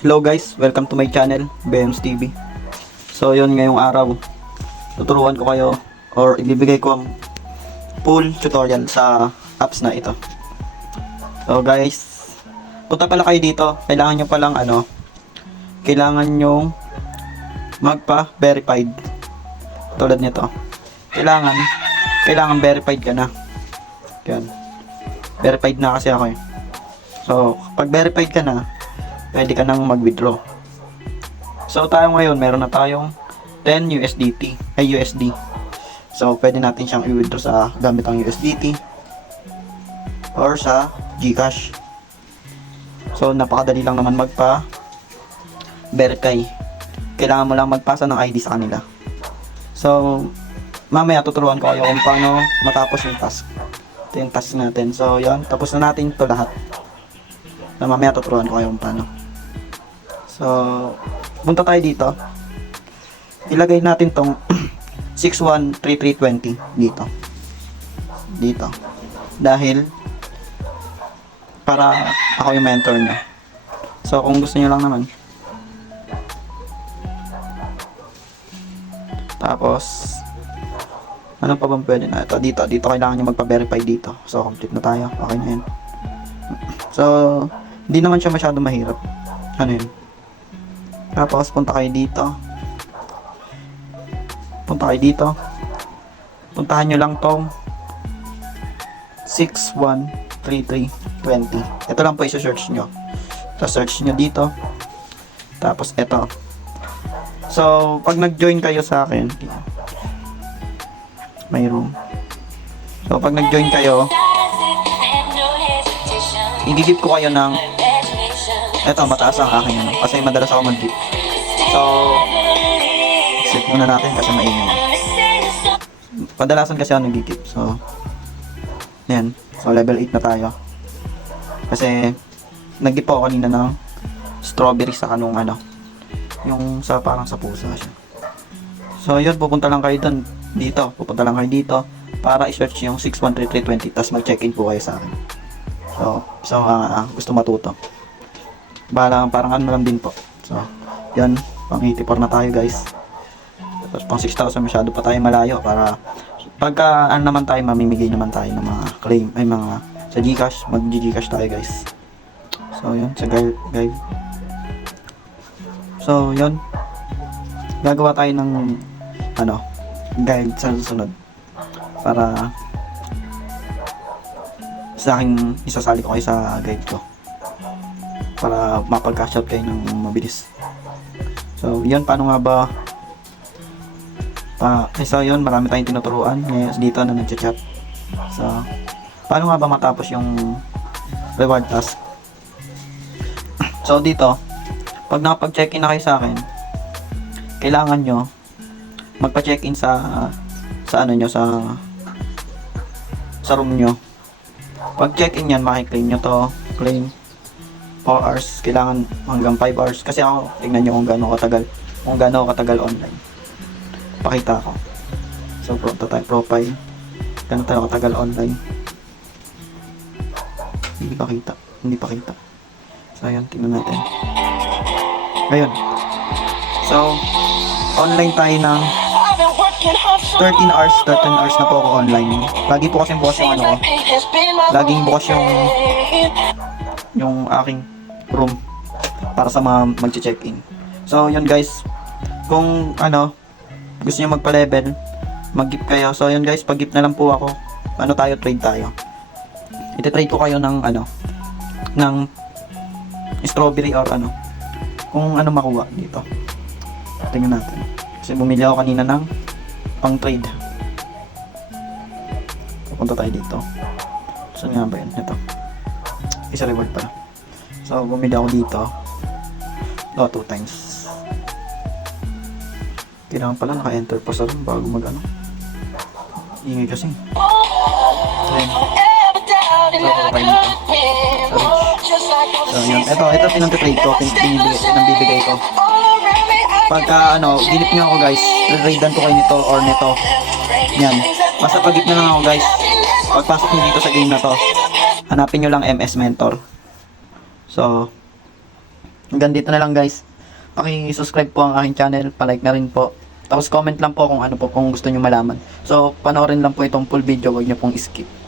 Hello guys, welcome to my channel, BM's TV. So yun, ngayong araw, tuturuan ko kayo or ibibigay ko ang full tutorial sa apps na ito. So guys, punta pala kayo dito, kailangan nyo palang kailangan nyo magpa-verified. Tulad nito. Kailangan verified ka na. Yan. Verified na kasi ako eh. So, pag verified ka na, pwede ka nang mag-withdraw. So tayo ngayon, meron na tayong 10 USD. So pwede natin siyang i-withdraw sa gamit ang USDT or sa GCash. So napakadali lang naman magpa-verify. Kailangan mo lang magpasa ng ID sa kanila. So mamaya tuturuan ko kayo kung paano matapos yung task. Ito yung task natin. So yan, tapos na natin ito lahat. So mamaya tuturuan ko kayo kung paano. So, punta tayo dito. Ilagay natin tong 613320 dito. Dito. Dahil para ako yung mentor niya. So, kung gusto niyo lang naman. Tapos ano pa bang pwede na ito? Dito kailangan niyo magpa-verify dito. So, complete na tayo. Okay na yun. So, hindi naman siya masyado mahirap. Ano yun? Tapos punta kayo dito. Puntahan nyo lang tong 613320. Ito lang po i-search nyo. So search nyo dito. Tapos ito. So pag nag-join kayo sa akin, may room. So pag nag-join kayo, i-give ko kayo ng eto, mataas ang aking kasi madalas ako mag-give. So set muna natin kasi maingay. Padalasan kasi ako nag-give. So yan. So level 8 na tayo. Kasi nag-give ako kanina ng strawberry sa kanong yung sa parang sa pusa siya. So yun, pupunta lang kayo dun. Pupunta lang kayo dito para i-search yung 613320 tapos mag-check-in po kayo sa akin. So gusto matuto. Parang ano lang din po. So, yan. Pang 84 na tayo guys. Tapos pang 6,000 masyado pa tayo malayo para pagka naman tayo, mamimigay naman tayo ng mga claim, mga sa GCash, mag-GCash tayo guys. So, yun. Sa guide. So, yun. Gagawa tayo ng guide sa susunod. Para sa akin, isasali ko kayo sa guide ko. Para mapag-cash out kayo ng mabilis. So, yun, paano nga ba? So, yun, marami tayong tinuturuan ngayon dito na nag-chat. So, paano nga ba matapos yung reward task? So, dito, pag nakapag-check-in na kayo sa akin, kailangan nyo magpa-check-in sa room nyo. Pag check-in yan, makiklaim nyo to. Claim 4 hours, kailangan hanggang 5 hours kasi ako, tingnan nyo kung gaano katagal online. Pakita ko. So, punta tayo profile. Gaano tayo katagal online. Hindi pa kita. So, ayan, tingnan natin. Ayun. So, online tayo ng 13 hours na po ako online. Lagi po kasi bukas yung ko. Laging bukas yung aking room para sa mga mag-check-in. So, yun guys. Kung gusto niyo magpa-level, mag-gift kayo. So, yun guys, pag-gift na lang po ako. Trade tayo. Iti-trade ko kayo ng ng strawberry or kung makuha dito. Tingnan natin. Kasi bumili ako kanina ng pang-trade. Pupunta tayo dito. Saan nga ba yun? Ito. Isa reward pala. So, bumili ako dito. 2 times. Kailangan pala naka-enter pa sa room bago ingay kasi. Ayan. So, okay nito. So, yun. Ito pinag-trade ko. Pinambibigay ko. Pagka, ginip nyo ako guys, radan ko kayo nito or nito. Yan. Basta pag-gip nyo lang ako guys. Pagpasok nyo dito sa game na to, hanapin nyo lang MS Mentor. So, Hanggang dito na lang guys. Paki-subscribe po ang aking channel, palike na rin po. Tapos comment lang po kung ano po kung gusto nyo malaman. So, panoorin lang po itong full video, huwag nyo pong skip.